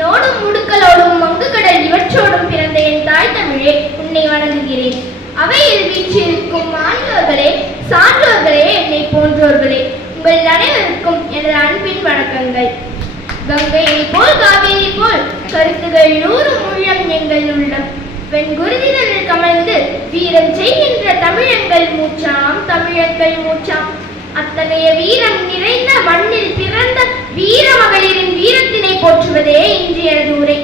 நோடும் முடுக்கலோடும் மங்குகடல் இவற்றோடும் பிறந்த என் தாய் தமிழே, உன்னை வணங்குகிறேன். அவையில் வீற்றிருக்கும் ஆண்டோர்களே, சான்றோர்களே, என்னை போன்றோர்களே, உங்கள் அனைவருக்கும் எனது அன்பின் வணக்கங்கள். கங்கையை போல் காவேரி போல் கருத்துகள் 100 முழம் எங்கள் உள்ளம். வெண்குருதிதனில் கமழ்ந்து வீரம் செய்கின்ற தமிழங்கள் மூச்சாம், தமிழங்கள் மூச்சாம். அத்தகைய வீரம் நிறைந்த மண்ணில் பிறந்த வீர மகளிரின் வீரத்தினை போற்றுவதே இன்று எனது உரை.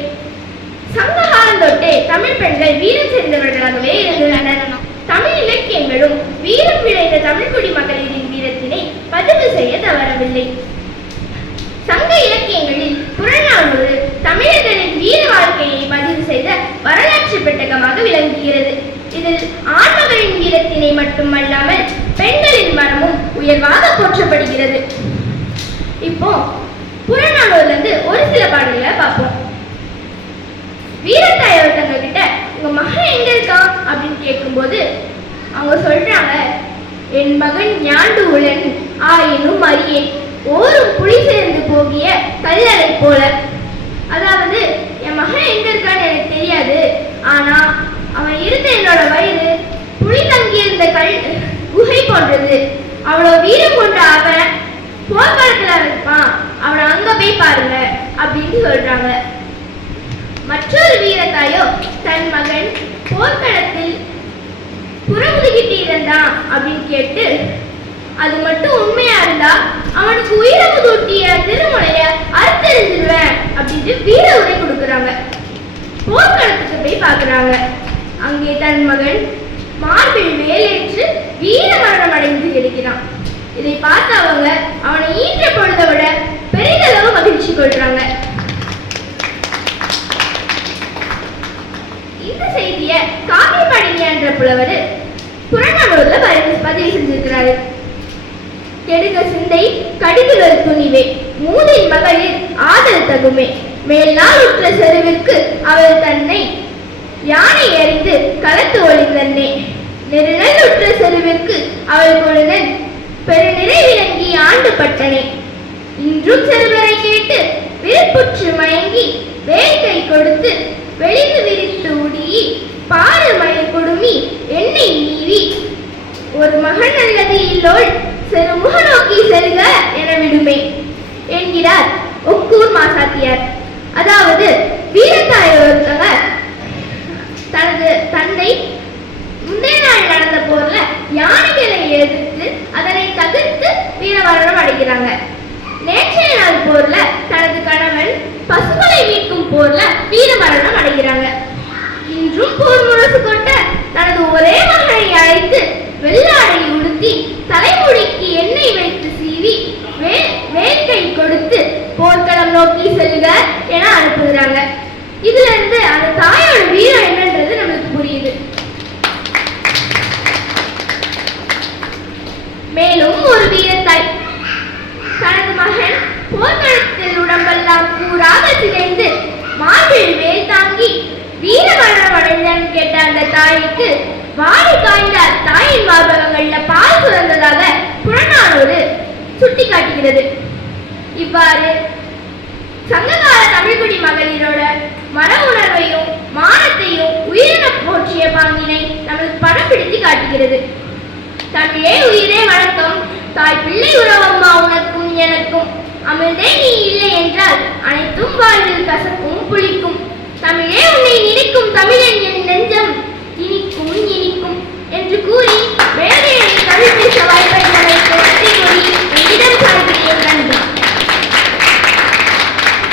சங்க காலம் தொட்டே தமிழ் பெண்கள் வீரம் சேர்ந்தவர்களாகவே இருந்துள்ளனர். தமிழ் இலக்கியங்களும் வீரம் விளைந்த தமிழ் குடி மகளிரின் வீரத்தினை பதிவு செய்ய தவறவில்லை. சங்க இலக்கியங்களில் புறநானூறு தமிழர்களின் வீர வாழ்க்கையை பதிவு செய்த வரலாற்று பெட்டகமாக விளங்குகிறது. இதில் ஆண்மகளின் வீரத்தினை மட்டுமல்லாமல் பெண்களின் மரமும் உயர்வாக போற்றப்படுகிறது. இப்போ புறநானூர்ல இருந்து ஒரு சில பாடல்களை பார்ப்போம். வீரத்தாய் ஒருத்தவங்க கிட்ட உங்க மகன் எங்க இருக்கான் அப்படின்னு கேட்கும்போது அவங்க சொல்றாங்க, என் மகன் ஞாண்டு உளன் ஆயினும் அறியேன், ஓரும் புலி சேர்ந்து போகிய கல்லறை போல. அதாவது என் மகன் எங்க இருக்கான்னு எனக்கு தெரியாது, ஆனா அவன் இருந்த என்னோட வயிறு புலி தங்கியிருந்த குகை போன்றது. அவ்வளவு வீரம் கொண்ட அவன் போர்க்களத்துல இருப்பான், அவனை அங்க போய் பாருங்க அப்படின்னு சொல்றாங்க. மற்றொரு வீரத்தாயோ தன் மகன் போர்க்களத்தில் புறமுதுகிட்டு இருந்தான் அப்படின்னு கேட்டு, அது மட்டும் உண்மையா இருந்தா அவனுக்கு உயிரமுதூட்டிய திருமுனைய அறுத்தெறிஞ்சிருவேன் அப்படின்னு வீர உரை கொடுக்குறாங்க. போர்க்களத்துக்கு போய் பார்க்குறாங்க. அங்கே தன் மகன் மார்பில் வேலேற்று வீர மரணம் அடைந்து இருக்கிறான். இதை பார்த்து அவங்க அவனை ஈன்ற பொழுதை விட பெரிதளவு மகிழ்ச்சி கொள்றாங்க. இந்த செய்தியை காவியபாடினி என்ற புலவர் புறநானூர்ல பதிவு செஞ்சிருக்கிறாரு. கெடுக சிந்தை கடிதுகள் துணிவே, மூதின் மகளிர் ஆதல் தகுமே, மேல்நாள் உற்ற செருவிற்கு அவள் தன்னை யானை எறிந்து களத்து ஒளிந்தன்னே, நெருநல் உற்ற செருவிற்கு அவள் கொழுநன் பெருநிறை விளங்கி ஆண்டு பட்டனே, இன்றும் செருவரை கேட்டு விருப்புற்று மயங்கி வேங்கை கொடுத்து வெளிந்து விரித்து உடியி பாரு மயில் கொடுமி என்னை நீவி, ஒரு மகன் அல்லது இல்லோள் செருமுக நோக்கி செல்க என விடுமே என்கிறார் ஒக்கூர் மாசாத்தியார். அதாவது வீரத்தாய் ஒருத்தவங்க தனது தந்தை முந்தைய நாள் நடந்த போர்ல யானைகளை எதிர்த்து அதனை தவிர்த்து வீரமரணம் அடைகிறாங்க. நேற்றைய நாள் போர்ல தனது கணவன் பசுக்களை மீட்கும் போர்ல வீரமரணம் அடைகிறாங்க. இன்றும் போர் முரசு கொண்ட தனது ஒரே மகனை அழைத்து வெள்ளாடை உடுத்தி தலைமுடிக்கு எண்ணெய் வைத்து சீவி வேங்கை கொடுத்து போர்க்களம் நோக்கி செல்க என அனுப்புகிறாங்க. இதுல இருந்து அந்த தாயோட வீரம் என்னன்றது நம்மளுக்கு புரியுது. மேலும் ஒரு வீரத்தாய் தனது மகன் போர்க்களத்தில் உடம்பெல்லாம் கூறாக சிதைந்து மார்பில் வேல் தாங்கி வீர மரணம் அடைந்தான் கேட்ட அந்த தாய்க்கு வாடி காய்ந்த தாயின் மார்பகங்கள்ல பால் சுரந்ததாக புறநானூறு சுட்டி காட்டுகிறது. இவ்வாறு சங்ககால தமிழ்குடி மகளிரோட மன உணர்வையும் மானத்தையும் உயிரின போற்றிய பாங்கினை நம்மளுக்கு படம் பிடித்து காட்டுகிறது. தமிழே உயிரே வணக்கம், தாய் பிள்ளை உறவம்மா உனக்கும் எனக்கும், அமிர்தே நீ இல்லை என்றால் அனைத்தும்